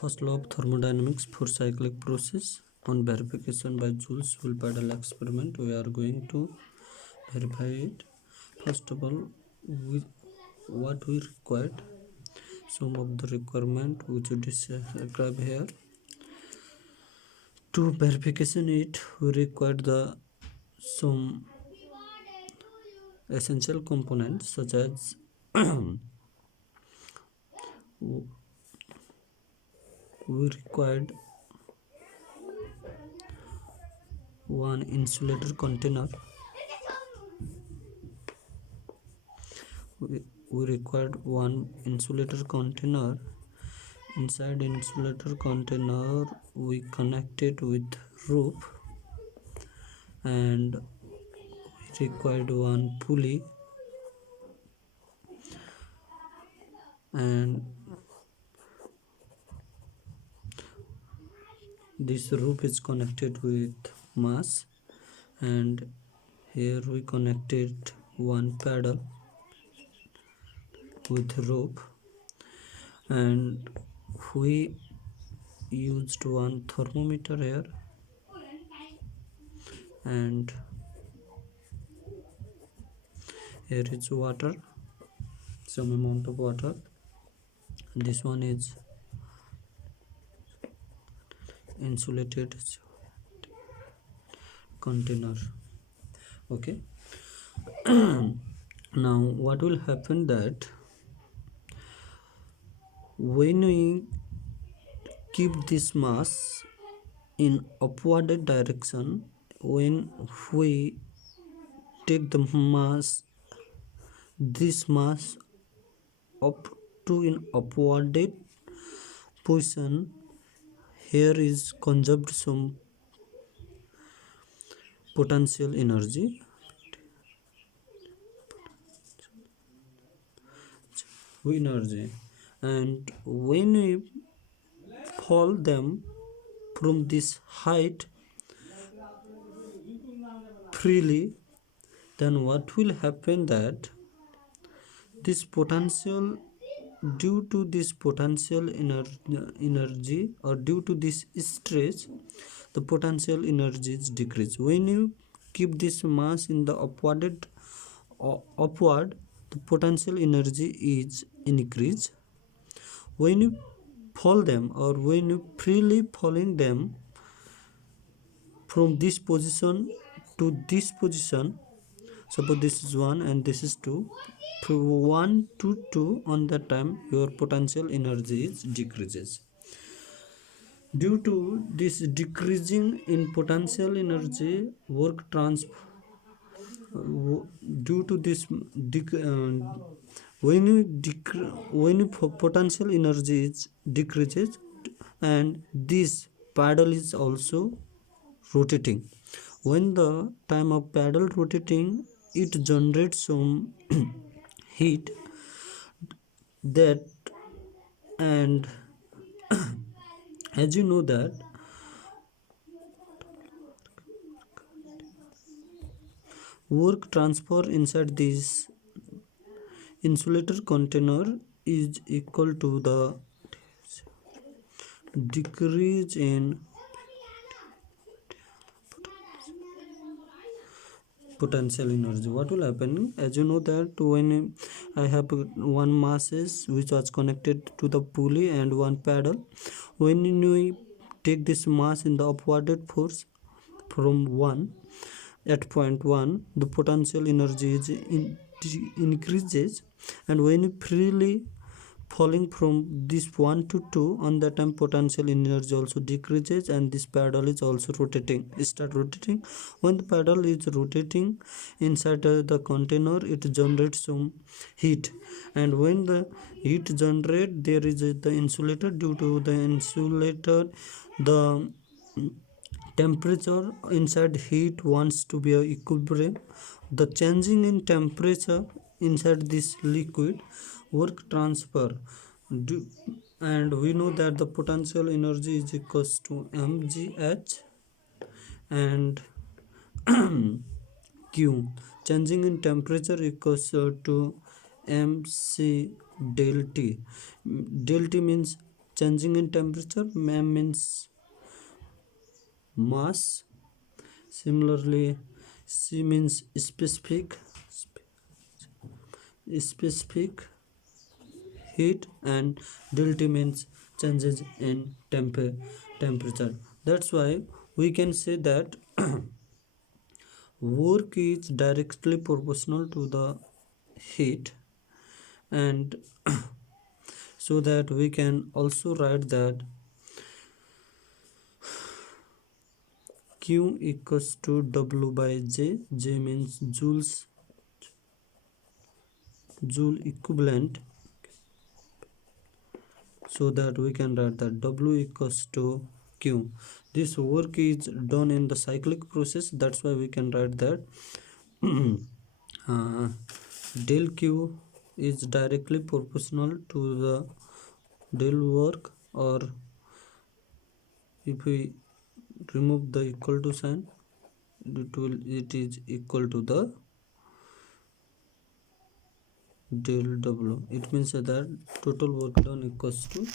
First law of thermodynamics for cyclic process. On verification by Joule's full pedal experiment, we are going to verify it. First of all, what we required, some of the requirement which we describe here. To verification it, we required the some essential components such as we required one insulator container. We required one insulator container. Inside insulator container we connected with roof, and we required one pulley, and this roof is connected with mass, and here we connected one pedal with rope, and we used one thermometer here, and here is water, some amount of water. This one is insulated container. Okay. Now what will happen that when we keep this mass in upward direction, when we take the mass, this mass up to in upward position, here is conserved some potential energy, and when we fall them from this height freely, then what will happen that this potential, due to this potential energy or due to this stress, the potential energy is decreased. When you keep this mass in the upward, the potential energy is increased. When you fall them, or when you freely falling them from this position to this position, suppose this is 1 and this is 2, from 1 to 2, on that time your potential energy is decreases. Due to this decreasing in potential energy, work transfer, due to this when potential energy is decreases, and this paddle is also rotating. When the time of paddle rotating, it generates some heat that, and as you know that work transfer inside this insulator container is equal to the decrease in potential energy. What will happen, as you know that when I have one masses which was connected to the pulley and one paddle, when we take this mass in the upward force from 1 at point 1, the potential energy is increases, and when you freely falling from this 1 to 2, on that time potential energy also decreases, and this paddle is also start rotating. When the paddle is rotating inside the container, it generates some heat, and when the heat generate, there is the insulator. Due to the insulator, the temperature inside heat wants to be a equilibrium. The changing in temperature inside this liquid work transfer, and we know that the potential energy is equals to mgh and q. Changing in temperature equals to mc del t. Del t means changing in temperature. M means mass. Similarly, C means specific heat, and delta means changes in temperature. That's why we can say that work is directly proportional to the heat, and so that we can also write that Q equals to W by J. J means joule equivalent, so that we can write that W equals to Q. This work is done in the cyclic process. That's why we can write that uh, del Q is directly proportional to the del work, or if we remove the equal to sign, it is equal to the del W. It means that total work done equals to